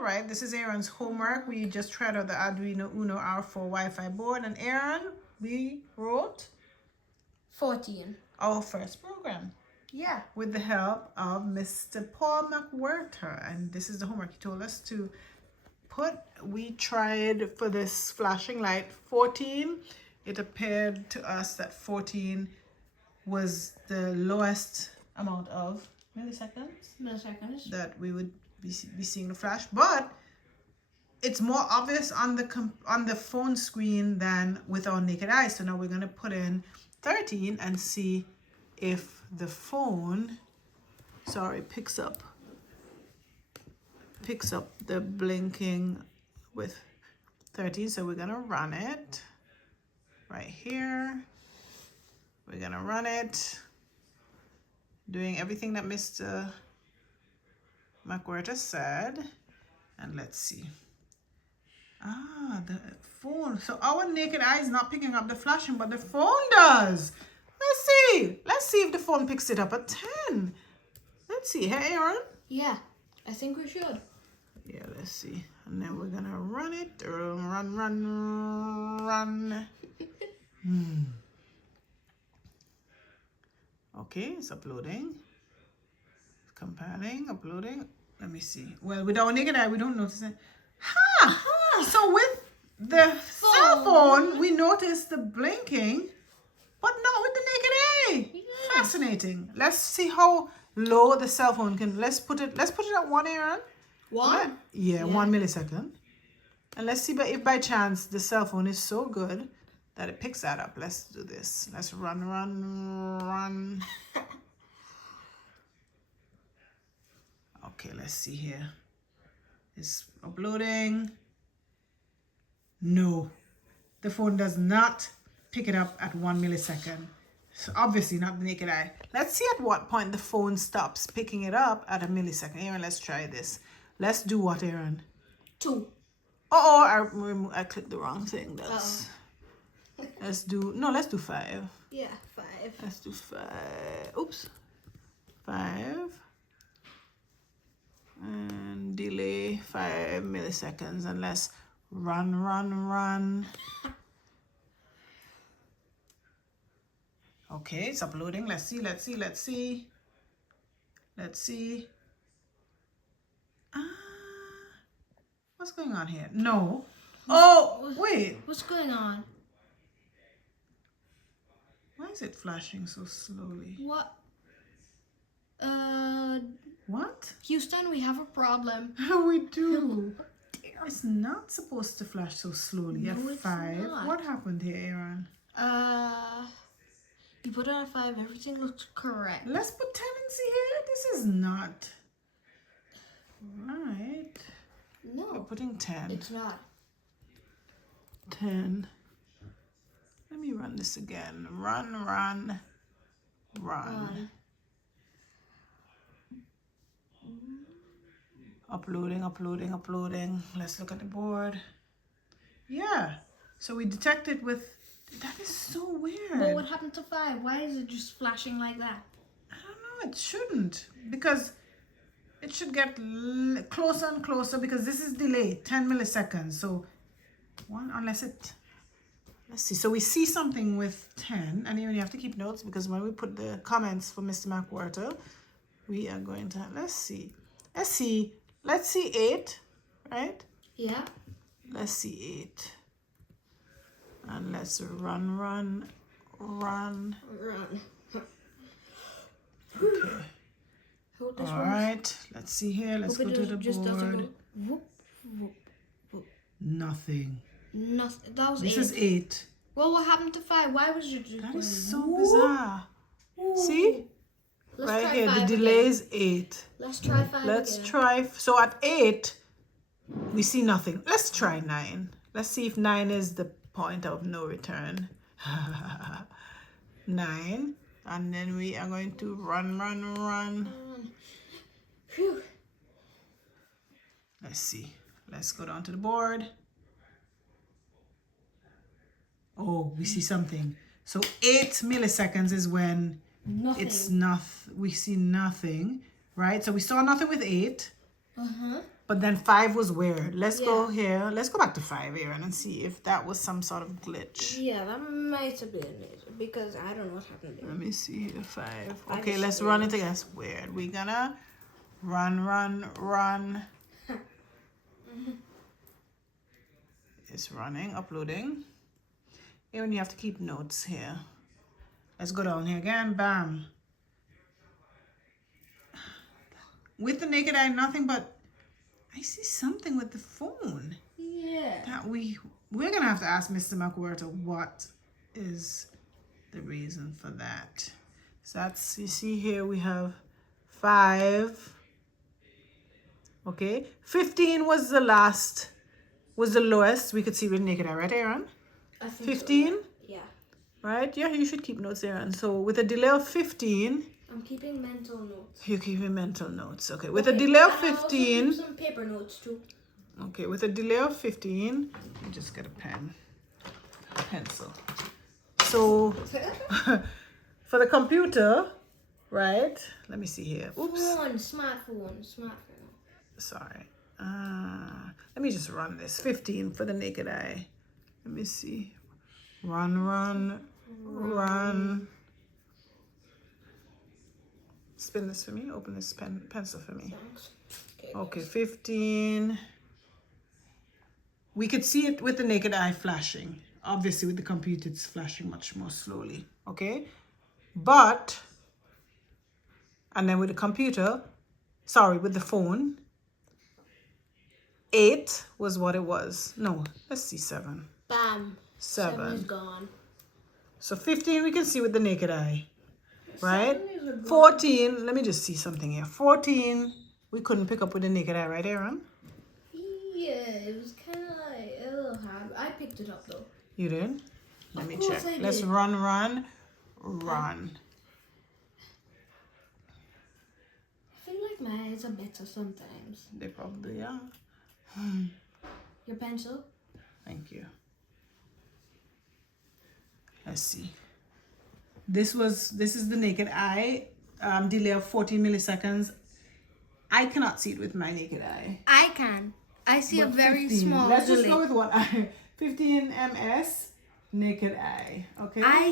All right, this is Aaron's homework. We just tried out the Arduino Uno R4 Wi-Fi board, and Aaron, we wrote 14. our first program. Yeah. With the help of Mr. Paul McWhorter, and this is the homework he told us to put. We tried for this flashing light 14. It appeared to us that 14 was the lowest amount of milliseconds that we would be seeing the flash, but it's more obvious on the phone screen than with our naked eye. So now we're going to put in 13 and see if the phone picks up the blinking with 13. So we're going to run it right here. We're going to run it, doing everything that Mr. McWhorter said, and let's see. The phone. So our naked eye is not picking up the flashing, but the phone does. Let's see. Let's see if the phone picks it up at 10. Let's see. Hey, Aaron? Yeah, I think we should. Yeah, let's see. And then we're going to run it. Run. Okay, it's uploading. Compiling, uploading. Let me see. Well, with our naked eye, we don't notice it. So with the cell phone, we notice the blinking, but not with the naked eye. Yeah. Fascinating. Let's see how low the cell phone can. Let's put it at 1, Aaron. 1? Yeah, 1 millisecond. And let's see if by chance the cell phone is so good that it picks that up. Let's do this. Let's run. Okay, let's see here. It's uploading. No, the phone does not pick it up at 1 millisecond. So obviously not the naked eye. Let's see at what point the phone stops picking it up at a millisecond. Aaron, let's try this. Let's do what, Aaron? 2. I clicked the wrong thing. Let's do 5. Yeah, 5. Let's do 5. Oops. 5. And delay 5 milliseconds, and let's run. Okay, it's uploading. Let's see. What's going on here? No. Wait. What's going on? Why is it flashing so slowly? What? What? Houston, we have a problem. We do. It's not supposed to flash so slowly at 5. Not. What happened here, Aaron? You put it at 5, everything looks correct. Let's put 10 and see here. This is not right. No. We're putting 10. It's not. 10. Let me run this again. Run. Uploading. Let's look at the board. Yeah. So we detected with... That is so weird. Well, what happened to 5? Why is it just flashing like that? I don't know. It shouldn't. Because it should get closer and closer, because this is delayed. 10 milliseconds. So 1, unless it... Let's see. So we see something with 10. And even you have to keep notes, because when we put the comments for Mr. McWhorter, we are going to... Let's see. Let's see 8, right? Yeah. Let's see 8. And let's run. Okay. Hold this All one. right. Let's see here. Let's go to the board. Whoop. Nothing. Nothing. That was 8. This is 8. Well, what happened to 5? Why was it just That going is so whoop? bizarre. See? Let's Right try here. 5 The delay again. is 8. Let's try 5 Let's again. try. So at 8, we see nothing. Let's try 9. Let's see if 9 is the point of no return. 9. And then we are going to run. Phew. Let's see. Let's go down to the board. Oh, we see something. So 8 milliseconds is when Nothing. it's we see nothing, right? So we saw nothing with 8. But then 5 was weird. Let's go Yeah. here. Let's go back to 5, Aaron, and see if that was some sort of glitch. Yeah, that might have been it because I don't know what happened there. Let me see here. 5. Five Okay, is let's run it again. That's weird. We're gonna run. It's running, uploading. Aaron, you have to keep notes here. Let's go down here again. Bam. With the naked eye, nothing but I see something with the phone. Yeah. That we're gonna have to ask Mr. McWhorter what is the reason for that. So that's, you see here we have 5. Okay, 15 was the lowest we could see with naked eye, right, Aaron? I think 15, So, yeah. right? Yeah, you should keep notes, Aaron. So with a delay of 15, I'm keeping mental notes. you're keeping mental notes. Okay, with a delay of And I also 15. keep some paper notes too. Okay, with a delay of 15, let me just get a pencil. So for the computer, right? Let me see here. Oops. Smartphone. Sorry. Let me just run this. 15 for the naked eye. Let me see. Run. Spin this for me. Open this pencil for me. Thanks. Okay, 15. We could see it with the naked eye flashing. Obviously, with the computer, it's flashing much more slowly. Okay? But, and then with the computer, sorry, with the phone, 8 was what it was. No, let's see 7. Bam. 7. is gone. So 15 we can see with the naked eye, right? 7 is a gone. 14, let me just see something here. 14, we couldn't pick up with the naked eye, right, Aaron? Yeah, it was kind of like a little hard. I picked it up though. You did? Let me Of course check. I Let's did. run. I feel like my eyes are better sometimes. They probably are. Your pencil? Thank you. Let's see. This is the naked eye. Delay of 14 milliseconds. I cannot see it with my naked eye. I can. I see But a very 15. small Let's just delay. go with one eye. 15 ms naked eye. Okay. I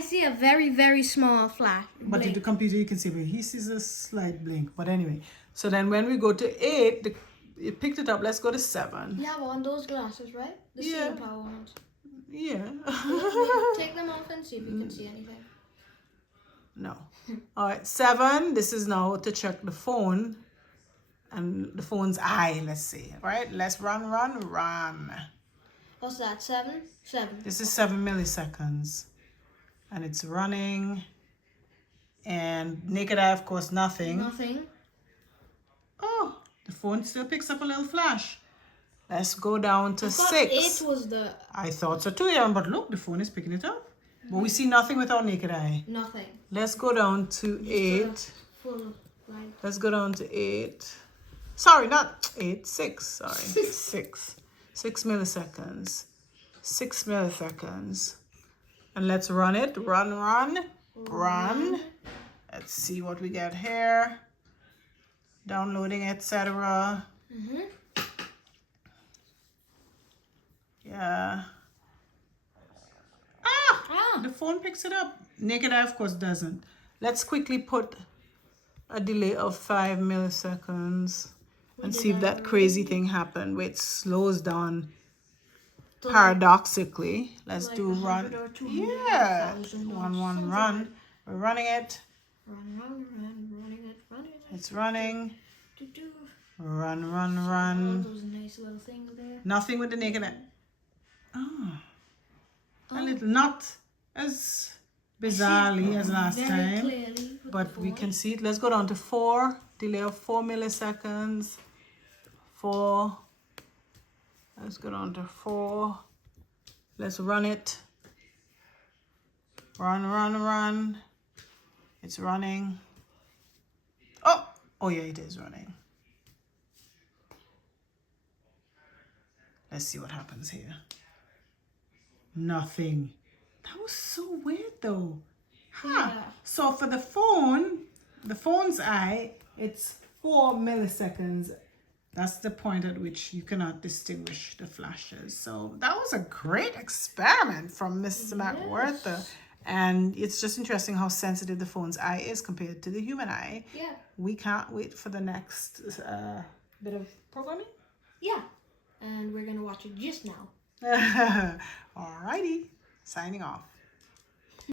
see a very, very small flash. But in blink. the computer you can see, but he sees a slight blink. But anyway, so then when we go to 8, it picked it up. Let's go to 7. You have on those glasses, right? The Yeah. seeing power ones. Yeah. Take them off and see if you can see anything. No. All right, 7. This is now to check the phone and the phone's eye, let's see. All right, let's run. What's that? 7? 7. This is 7 milliseconds. And it's running. And naked eye, of course, nothing. Nothing. Oh, the phone still picks up a little flash. Let's go down to I thought 6. 8 was the I thought so too, Aaron, but look, the phone is picking it up. But we see nothing with our naked eye. nothing. Let's go down to 8. Full light. Let's go down to 8. Sorry, not 8, 6. Sorry, 6. 6 milliseconds. 6 milliseconds. And let's run it. Run. Let's see what we get here. Downloading, etc. Yeah. The phone picks it up. Naked eye, of course, doesn't. Let's quickly put a delay of 5 milliseconds and see if that crazy thing happened where it slows down So paradoxically. Let's like do 100 run. or 200 Yeah. 1,000 or 1, something. run. We're running it. running it. It's running. Do. Run. All those nice little things there. Nothing with the naked eye. Oh. A little, not as bizarrely as last Very time. clearly. with But the we phone. can see it. Let's go down to 4. Delay of 4 milliseconds. 4. Let's go down to 4. Let's run it. Run. It's running. Oh yeah, it is running. Let's see what happens here. Nothing. That was so weird though. Yeah. So for the phone's eye, it's 4 milliseconds That's the point at which you cannot distinguish the flashes. So that was a great experiment from Mr. McWhorter. And it's just interesting how sensitive the phone's eye is compared to the human eye. Yeah. We can't wait for the next bit of programming. Yeah. And we're going to watch it just now. Alrighty, signing off.